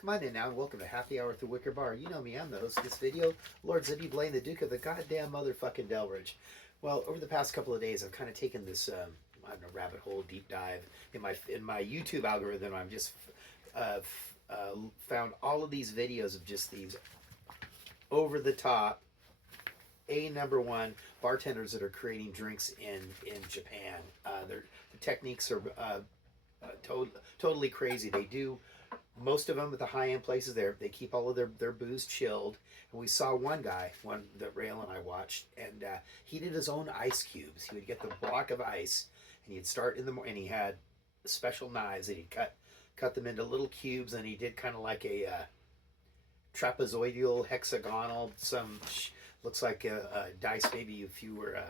Come on in now and welcome to Happy Hour at the Wicker Bar. You know me, I'm the host of this video, Lord Zibby Blaine, the Duke of the goddamn motherfucking Delridge. Well, over the past couple of days, I've kind of taken this, I don't know, rabbit hole, deep dive in my YouTube algorithm. I've just found all of these videos of just these over the top, number one bartenders that are creating drinks in Japan. The techniques are totally crazy. They do most of them at the high-end places there. They keep all of their booze chilled. And we saw one guy, one that Rail and I watched, and he did his own ice cubes. He would get the block of ice, and he'd start in the morning. And he had special knives that he'd cut them into little cubes, and he did kind of like a trapezoidal, hexagonal, looks like a dice maybe if you were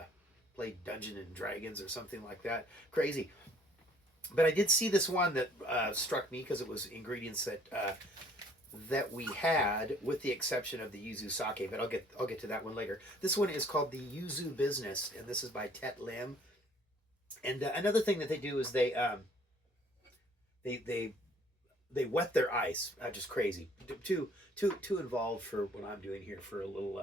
played Dungeons and Dragons or something like that. Crazy. But I did see this one that struck me because it was ingredients that we had, with the exception of the Yuzu Sake. But I'll get to that one later. This one is called the Yuzu Business, and this is by Tett Lim. And another thing that they do is they wet their ice. Just crazy. Too involved for what I'm doing here for a little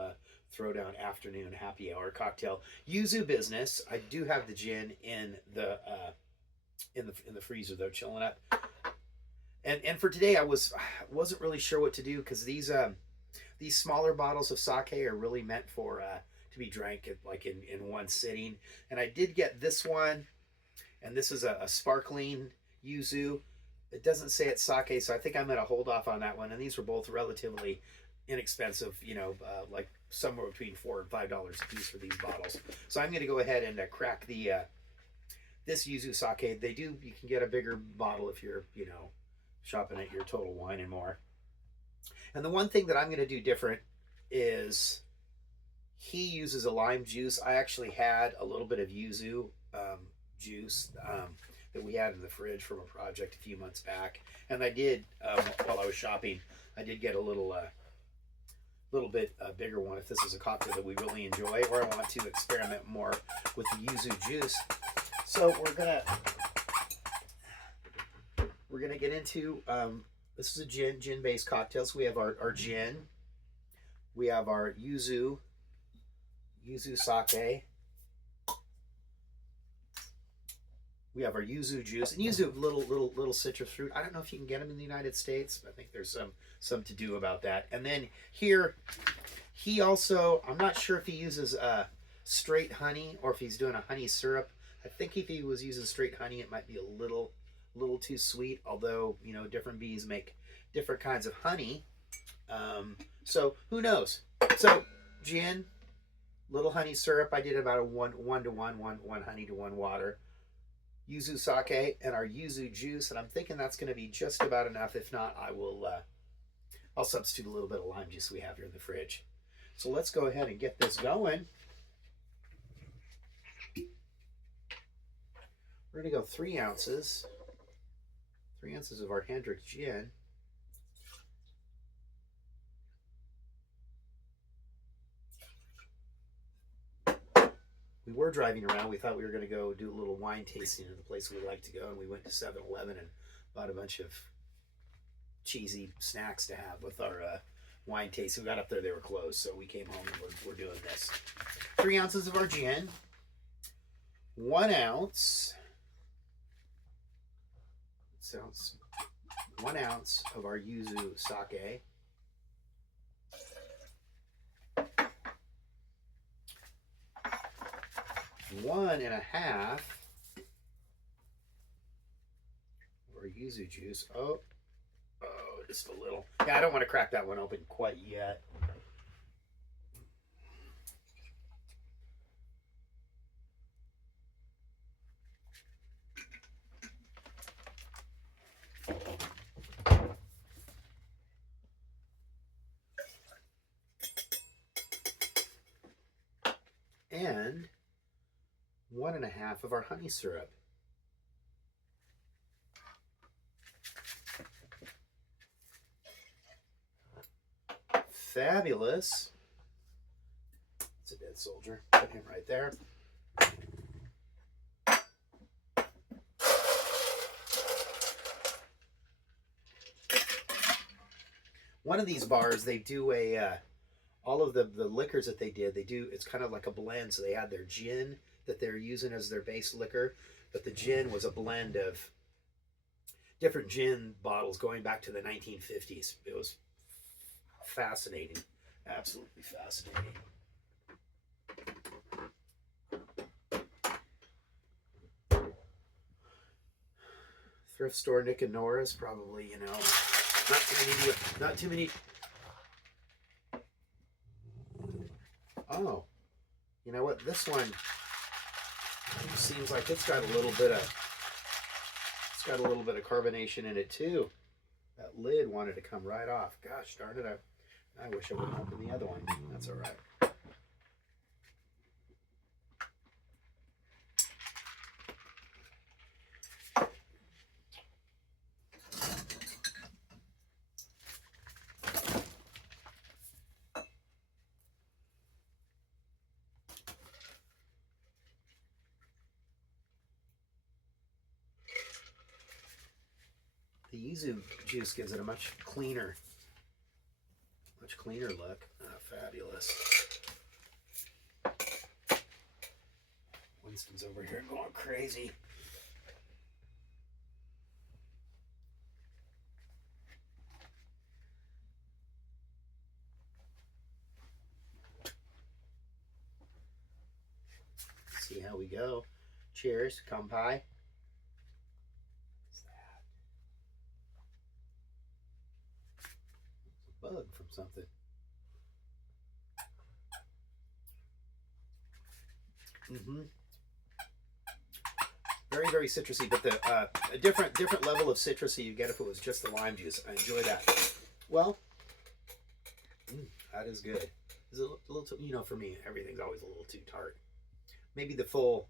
throwdown afternoon happy hour cocktail. Yuzu Business. I do have the gin in the freezer though, chilling up. And for today, I wasn't really sure what to do because these smaller bottles of sake are really meant for to be drank in one sitting. And I did get this one, and this is a sparkling yuzu. It doesn't say it's sake, so I think I'm gonna hold off on that one. And these were both relatively inexpensive, like somewhere between $4 and $5 a piece for these bottles. So I'm gonna go ahead and crack the this Yuzu Sake. You can get a bigger bottle if you're, shopping at your Total Wine and More. And the one thing that I'm going to do different is he uses a lime juice. I actually had a little bit of yuzu juice that we had in the fridge from a project a few months back. And I did, while I was shopping, I did get a little bit bigger one if this is a cocktail that we really enjoy, or I want to experiment more with the yuzu juice. So we're gonna get into this is a gin based cocktail. So we have our gin, we have our yuzu sake, we have our yuzu juice, and yuzu little citrus fruit. I don't know if you can get them in the United States, but I think there's some to do about that. And then here he also, I'm not sure if he uses straight honey or if he's doing a honey syrup. I think if he was using straight honey, it might be a little too sweet, although, different bees make different kinds of honey. So who knows? So gin, little honey syrup. I did about a one honey to 1 water. Yuzu sake and our yuzu juice, and I'm thinking that's going to be just about enough. If not, I'll substitute a little bit of lime juice we have here in the fridge. So let's go ahead and get this going. We're going to go 3 ounces. 3 ounces of our Hendricks Gin. We were driving around. We thought we were going to go do a little wine tasting in the place we like to go, and we went to 7-Eleven and bought a bunch of cheesy snacks to have with our wine tasting. We got up there, they were closed, so we came home and we're doing this. 3 ounces of our gin. 1 ounce. 1 ounce of our yuzu sake. 1.5 of our yuzu juice. Oh, just a little. Yeah, I don't want to crack that one open quite yet. And 1.5 of our honey syrup. Fabulous. It's a dead soldier. Put him right there. one of these bars, they do all of the liquors that they do, it's kind of like a blend. So they had their gin that they're using as their base liquor, but the gin was a blend of different gin bottles going back to the 1950s. It was fascinating, absolutely fascinating. Thrift store Nick and Nora's, probably, you know, not too many. Oh, you know what? This one seems like it's got a little bit of carbonation in it too. That lid wanted to come right off. Gosh darn it! I wish I would have opened the other one. That's all right. The yuzu juice gives it a much cleaner look. Oh, fabulous. Winston's over here going crazy. See how we go. Cheers, kampai. Bug from something. Very, very citrusy, but a different level of citrusy you get if it was just the lime juice. I enjoy that. Well, that is good. It's a little too, you know, for me, everything's always a little too tart. Maybe the full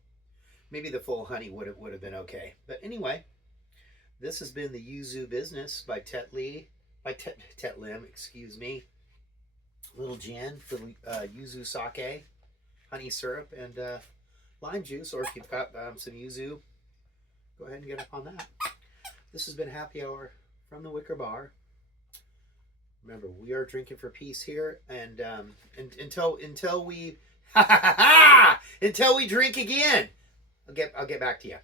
honey would have been okay. But anyway, this has been the Yuzu Business by Tett Lim, excuse me. Little gin for Yuzu Sake, honey syrup, and lime juice. Or if you've got some yuzu, go ahead and get up on that. This has been Happy Hour from the Wicker Bar. Remember, we are drinking for peace here, and until we until we drink again, I'll get back to you.